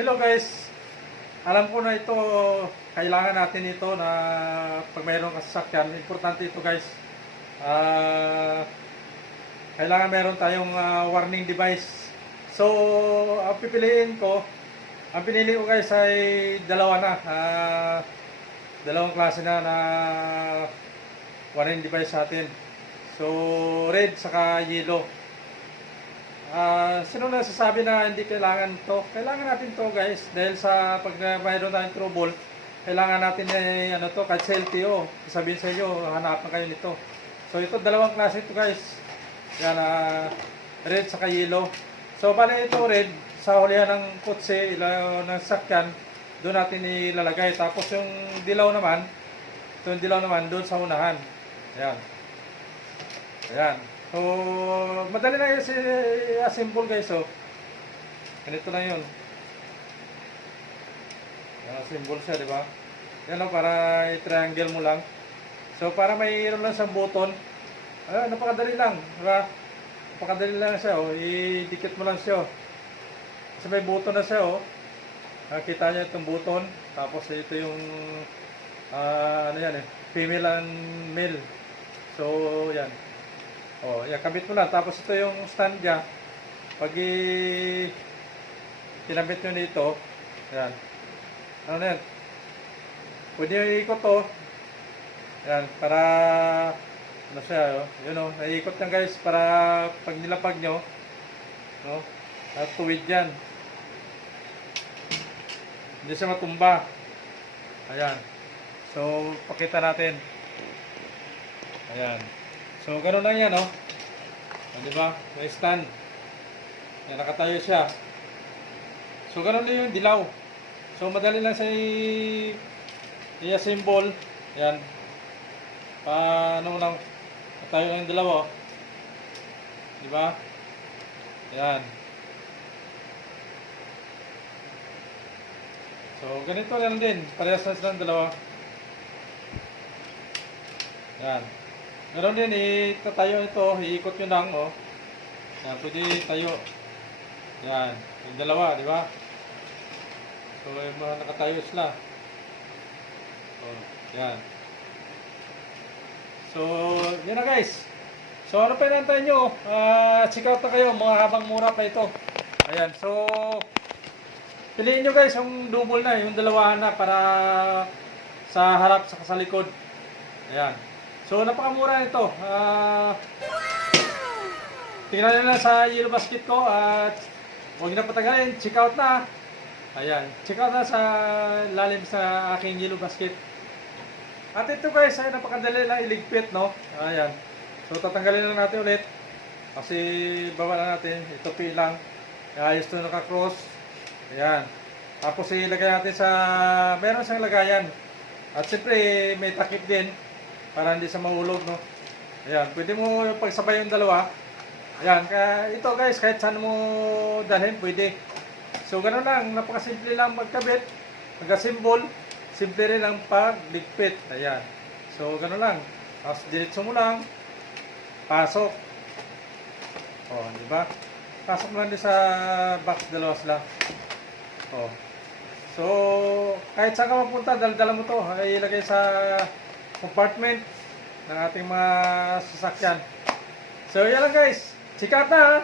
Hello guys, alam ko na ito, kailangan natin ito na pag mayroong kasasakyan, importante ito guys. Kailangan meron tayong warning device. So, ang pinili ko guys ay dalawa na, dalawang klase na warning device sa atin. So, red saka yellow. Sino na sasabi na hindi kailangan to? Kailangan natin to guys dahil sa pag mayroon tayong trouble, kailangan natin kahit sa LTO, sabihin sa inyo, hanapan kayo nito. So ito dalawang klase ito guys. Yan, red saka yellow. So bale ito red sa hulihan ng kotse, ng sakyan, doon natin ilalagay. Tapos yung dilaw naman, doon sa unahan. Ayan. Ayan. So, madali na yung assemble guys, oh. Ganito na yun. Assemble siya, di ba? Yan o, para i-triangle mo lang. So, para mayroon lang sa button. Napakadali lang, di ba? Napakadali lang siya, oh. I-dikit mo lang siya, oh. Kasi may button na siya, oh. Nakita niyo itong button. Tapos, ito yung, female and male. So, yan. Oh, yan, kabit mo lang. Tapos ito yung stand niya. Pag kinabit nyo nito, yan. Ano na yan? Pwede nyo ikot to. Yan, para, ano siya, oh. Yun o, naiikot yan guys, para pag nilapag nyo, no? At tuwid yan. Hindi siya matumba. Ayan. So, pakita natin. Ayan. So, gano'n lang yan, no? Diba? May stand. Yan, nakatayo siya. So, gano'n din yung dilaw. So, madali lang siya i-assemble. Yan. Paano lang, nakatayo lang yung dilaw, oh. Diba? Yan. So, ganito lang din. Parehas na silang dalawa. Yan. Meron din, itatayo ito, iikot nyo lang, oh. Yan, pwede tayo. Yan, yung dalawa, di ba? So, yung mga nakatayo sila. Oh, yan. So, yan na guys. So, ano pa inantay nyo? Check out na kayo, mga habang mura pa ito. Ayan, so, piliin nyo guys, yung double na, yung dalawahan na para sa harap, sa likod. Ayan. So, napakamura nito. Tingnan nyo na sa yellow basket ko at huwag na patagalin. Check out na. Ayan. Check out na sa lalim sa aking yellow basket. At ito guys, ay napakadali lang iligpit, no? Ayan. So, tatanggalin lang natin ulit. Kasi baba lang natin. Ito lang. Ayos ito naka-cross. Ayan. Tapos ilagay natin sa meron siyang lagayan. At siyempre may takip din. Para hindi siya mahulog, no? Ayan, pwede mo pagsabay yung dalawa. Ayan, ito guys, kahit saan mo dalhin, pwede. So, gano'n lang, napakasimple lang magkabit, mag-assemble, simple rin ang pagligpit. Ayan. So, gano'n lang. Tapos, diretso mo lang, pasok. Oh, di ba? Pasok lang din sa box, dalawa sila. Oh. So, kahit saan ka mapunta, dala mo to, ay ilagay sa compartment ng ating mga sasakyan. So, yan lang guys. Check out na, ha?